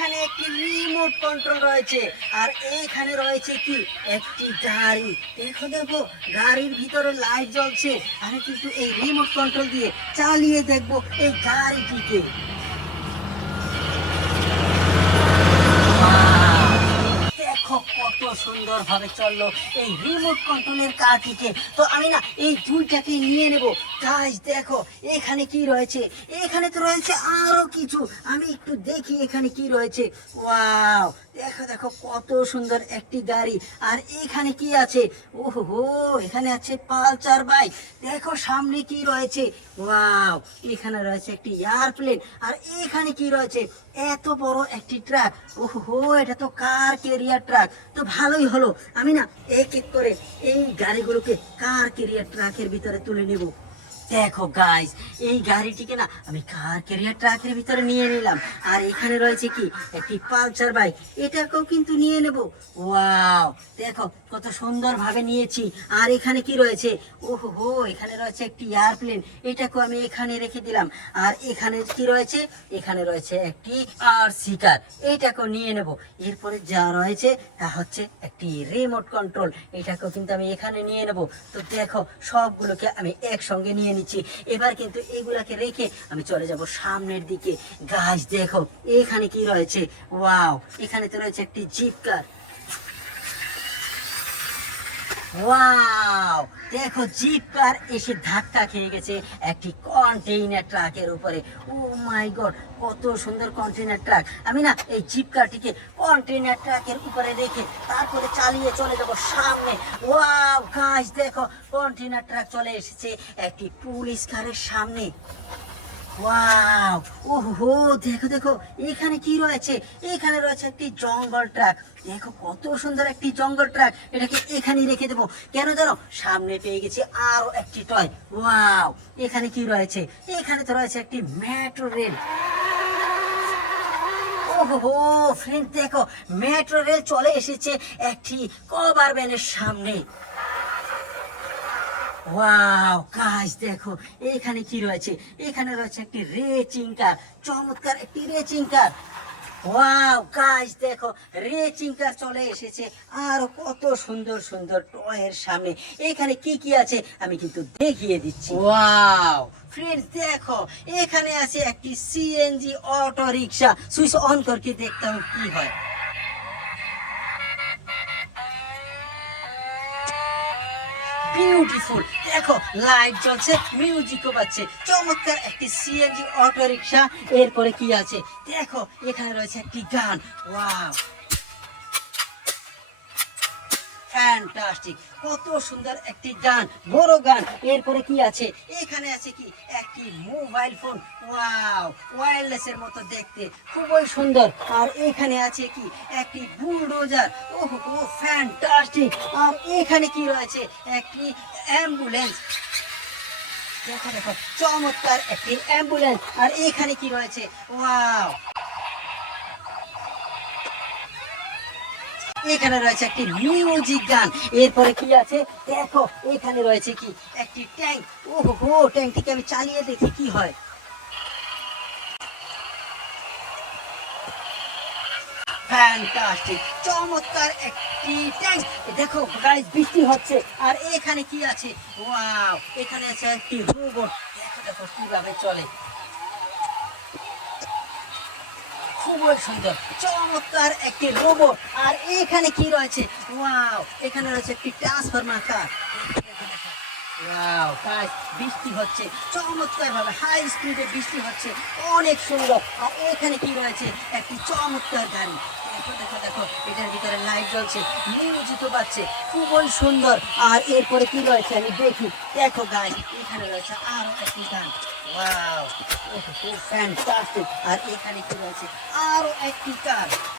এখানে একটি remote control রয়েছে আর এইখানে রয়েছে কি একটি গাড়ি। দেখো দেখো গাড়ির ভিতরে লাইট জ্বলছে। আমি কিন্তু এই রিমোট কন্ট্রোল দিয়ে চালিয়ে দেখবো এই গাড়িটিকে। দেখো কত সুন্দর ভাবে চললো এই রিমোট কন্ট্রোলের কারটিকে। তো আমি না এই দুইটাকে নিয়ে নেব। গাইস দেখো এখানে কি রয়েছে, এখানে তো রয়েছে আরো কিছু। আমি একটু দেখি এখানে কি রয়েছে। ওয়াও, দেখো দেখো কত সুন্দর একটি গাড়ি। আর এখানে কি আছে? ওহো, এখানে আছে পালসার বাইক। দেখো সামনে কি রয়েছে। ওয়াও, এখানে রয়েছে একটি এয়ারপ্লেন। আর এখানে কি রয়েছে? এত বড় একটি ট্রাক। ওহো, এটা তো কার কেরিয়ার ট্রাক। তো ভালোই হলো, আমি না এক এক করে এই গাড়িগুলোকে কার কেরিয়ার ট্রাকের ভিতরে তুলে নেব। দেখো গাইস, এই গাড়িটিকে না আমি কার ক্যারিয়ার ট্রাকের ভিতরে নিয়ে নিলাম। আর এখানে রয়েছে কি একটি পালসার বাইক, এটাকেও কিন্তু নিয়ে নেব। ওয়াও, দেখো কত সুন্দর ভাবে নিয়েছি। আর এখানে কি রয়েছে? ওহো, এখানে রয়েছে একটি এয়ারপ্লেন, এটাকেও আমি এখানে রেখে দিলাম। আর এখানে কি রয়েছে? এখানে রয়েছে একটি আর শিকার, এটাকেও নিয়ে নেব। এরপরে যা রয়েছে তা হচ্ছে একটি রিমোট কন্ট্রোল, এটাকেও কিন্তু আমি এখানে নিয়ে নেব। তো দেখো সবগুলোকে আমি একসঙ্গে নিয়ে নিচ্ছি। এবার কিন্তু এগুলাকে রেখে আমি চলে যাব সামনের দিকে। গাইস দেখো এখানে কি রয়েছে। ওয়াও, এখানে তো রয়েছে একটি জিপ কার। ওয়াও, দেখো জিপ কার এসে ধাক্কা খেয়ে গেছে একটি কন্টেইনার ট্রাকের উপরে। ও মাই গড, কত সুন্দর কন্টেইনার ট্রাক। আমি না এই জিপ কারটিকে কন্টেইনার ট্রাকের উপরে রেখে তারপরে চালিয়ে চলে যাব সামনে। ওয়াও গাইস দেখো কন্টেইনার ট্রাক চলে এসেছে একটি পুলিশ কারের সামনে। ওয়াও, ওহো, দেখো দেখো এখানে কি রয়েছে? এখানে রয়েছে একটি জঙ্গল ট্রাক। দেখো কত সুন্দর একটি জঙ্গল ট্রাক, এটাকে এখানেই রেখে দেবো। কেন জানো? সামনে পেয়ে গেছি আরো একটি টয়। ওয়াও, এখানে কি রয়েছে? এখানে তো রয়েছে একটি মেট্রো রেল। ওহো ফ্রেন্ড, দেখো মেট্রো রেল চলে এসেছে একটি কভার ভ্যানের সামনে। ওয়াও গাইস দেখো এখানে কি রয়েছে? এখানে রয়েছে একটি রেচিং কার, চমৎকার একটি রেচিং কার। ওয়াও গাইস দেখো রেচিং কার চলে এসেছে আর কত সুন্দর সুন্দর টয়ের সামনে। এখানে কি কি আছে আমি কিন্তু দেখিয়ে দিচ্ছি। ওয়াও ফ্রেন্ডস দেখো এখানে আছে একটি CNG auto rickshaw. Switch on করকে দেখতে হবে কি হয়। বিউটিফুল, দেখো লাইট জ্বলছে, মিউজিকও বাজছে, চমৎকার একটি সিএনজি অটো রিক্সা। এরপরে কি আছে দেখো, এখানে রয়েছে একটি গান। ওয়াও, ফ্যান্টাস্টিক, কত সুন্দর একটি গান, বড় গান। এরপরে কি আছে? এখানে আছে কি একটি মোবাইল ফোন। ওয়াও, ওয়্যারলেস এর মতো দেখতে, খুবই সুন্দর। আর এখানে আছে কি একটি বুলডোজার। ওহো ফ্যান্টাস্টিক। আর এখানে কি রয়েছে? একটি অ্যাম্বুলেন্স। দেখো দেখো চমৎকার একটি অ্যাম্বুলেন্স। আর এখানে কি রয়েছে? ওয়াও, এখানে রয়েছে একটি মিউজিক গান। এরপরে কি আছে দেখো, এখানে রয়েছে কি একটি ট্যাঙ্ক। ওহো, ট্যাঙ্কটিকে আমি চালিয়ে দেখি কি হয়। ফ্যান্টাস্টিক, চমৎকার একটি ট্যাঙ্ক। দেখো গাইস বৃষ্টি হচ্ছে। আর এখানে কি আছে? ওয়াও, এখানে আছে একটি রোবট। দেখো দেখো কিভাবে চলে, খুবই সুন্দর, চমৎকার একটি রোবট। আর এখানে কি রয়েছে? ওয়াও, এখানে রয়েছে একটি ট্রান্সফরমার কার। ওয়াও গাইস বৃষ্টি হচ্ছে, চমৎকার ভাবে হাই স্পিডে বৃষ্টি হচ্ছে, অনেক সুন্দর। আর এখানে কি রয়েছে? একটি চমৎকার গাড়ি। দেখো দেখো দেখো এটার ভিতরে লাইট জ্বলছে, মিউজিকও বাজছে, খুবই সুন্দর। আর এরপরে কি রয়েছে আমি দেখি। দেখো গাইস এখানে রয়েছে আরো একটি গান। Wow, fantastic. আর এখানে কি রয়েছে? আরো একটি কার।